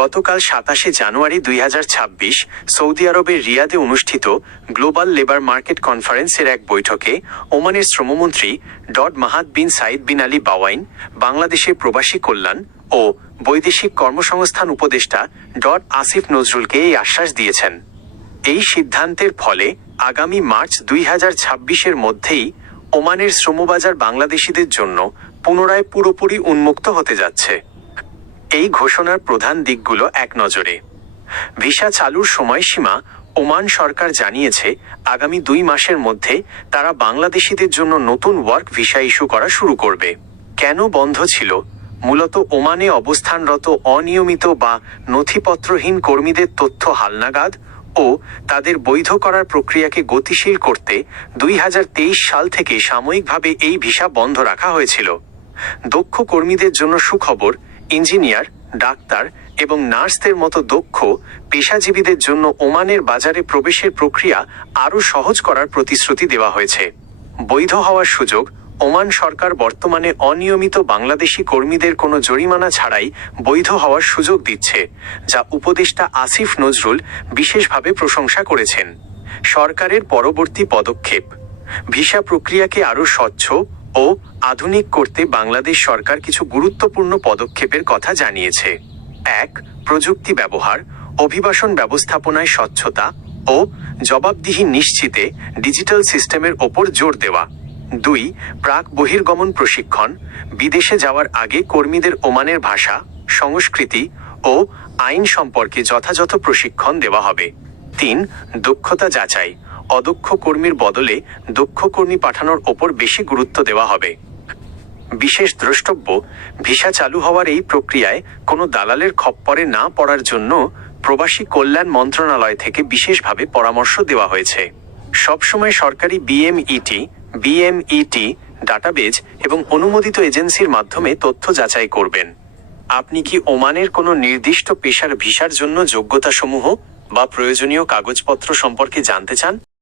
গতকাল ২৭শে জানুয়ারি ২০২৬ সৌদি আরবের রিয়াদে অনুষ্ঠিত গ্লোবাল লেবার মার্কেট কনফারেন্সের এক বৈঠকে ওমানের শ্রমমন্ত্রী মাহাদ বিন সাইদ বিন আলী বাওয়াইন বাংলাদেশের প্রবাসী কল্যাণ ও বৈদেশিক কর্মসংস্থান উপদেষ্টা আসিফ নজরুলকে এই আশ্বাস দিয়েছেন। এই সিদ্ধান্তের ফলে আগামী মার্চ ২০২৬-এর মধ্যেই ওমানের শ্রমবাজার বাংলাদেশিদের জন্য পুনরায় পুরোপুরি উন্মুক্ত হতে যাচ্ছে। এই ঘোষণার প্রধান দিকগুলো এক নজরে। ভিসা চালুর সময়সীমা ওমান সরকার জানিয়েছে আগামী ২ মাসের মধ্যে তারা বাংলাদেশিদের জন্য নতুন ওয়ার্ক ভিসা ইস্যু করা শুরু করবে। কেন বন্ধ ছিল? মূলত ওমানে অবস্থানরত অনিয়মিত বা নথিপত্রহীন কর্মীদের তথ্য হালনাগাদ ও তাদের বৈধ করার প্রক্রিয়াকে গতিশীল করতে ২০২৩ সাল থেকে সাময়িকভাবে এই ভিসা বন্ধ রাখা হয়েছিল। দক্ষ কর্মীদের জন্য সুখবর, ইঞ্জিনিয়ার, ডাক্তার এবং নার্সদের মতো দক্ষ পেশাজীবীদের জন্য ওমানের বাজারে প্রবেশের প্রক্রিয়া আরও সহজ করার প্রতিশ্রুতি দেওয়া হয়েছে। বৈধ হওয়ার সুযোগ: ওমান সরকার বর্তমানে অনিয়মিত বাংলাদেশি কর্মীদের কোনো জরিমানা ছাড়াই বৈধ হওয়ার সুযোগ দিচ্ছে, যা উপদেষ্টা আসিফ নজরুল বিশেষভাবে প্রশংসা করেছেন। সরকারের পরবর্তী পদক্ষেপ: ভিসা প্রক্রিয়াকে আরও স্বচ্ছ ও আধুনিক করতে বাংলাদেশ সরকার কিছু গুরুত্বপূর্ণ পদক্ষেপের কথা জানিয়েছে। ১. প্রযুক্তি ব্যবহার, অভিবাসন ব্যবস্থাপনায় স্বচ্ছতা ও জবাবদিহি নিশ্চিতে ডিজিটাল সিস্টেমের ওপর জোর দেওয়া। ২. প্রাক বহির্গমন প্রশিক্ষণ, বিদেশে যাওয়ার আগে কর্মীদের ওমানের ভাষা, সংস্কৃতি ও আইন সম্পর্কে যথাযথ প্রশিক্ষণ দেওয়া হবে। ৩. দক্ষতা যাচাই, অদক্ষ কর্মীর বদলে দক্ষ কর্মী পাঠানোর ওপর বেশি গুরুত্ব দেওয়া হবে। বিশেষ দ্রষ্টব্য: ভিসা চালু হওয়ার এই প্রক্রিয়ায় কোনো দালালের খপ্পরে না পড়ার জন্য প্রবাসী কল্যাণ মন্ত্রণালয় থেকে বিশেষভাবে পরামর্শ দেওয়া হয়েছে। সবসময় সরকারি বিএমইটি ডাটাবেজ এবং অনুমোদিত এজেন্সির মাধ্যমে তথ্য যাচাই করবেন। আপনি কি ওমানের কোনো নির্দিষ্ট পেশার ভিসার জন্য যোগ্যতাসমূহ বা প্রয়োজনীয় কাগজপত্র সম্পর্কে জানতে চান?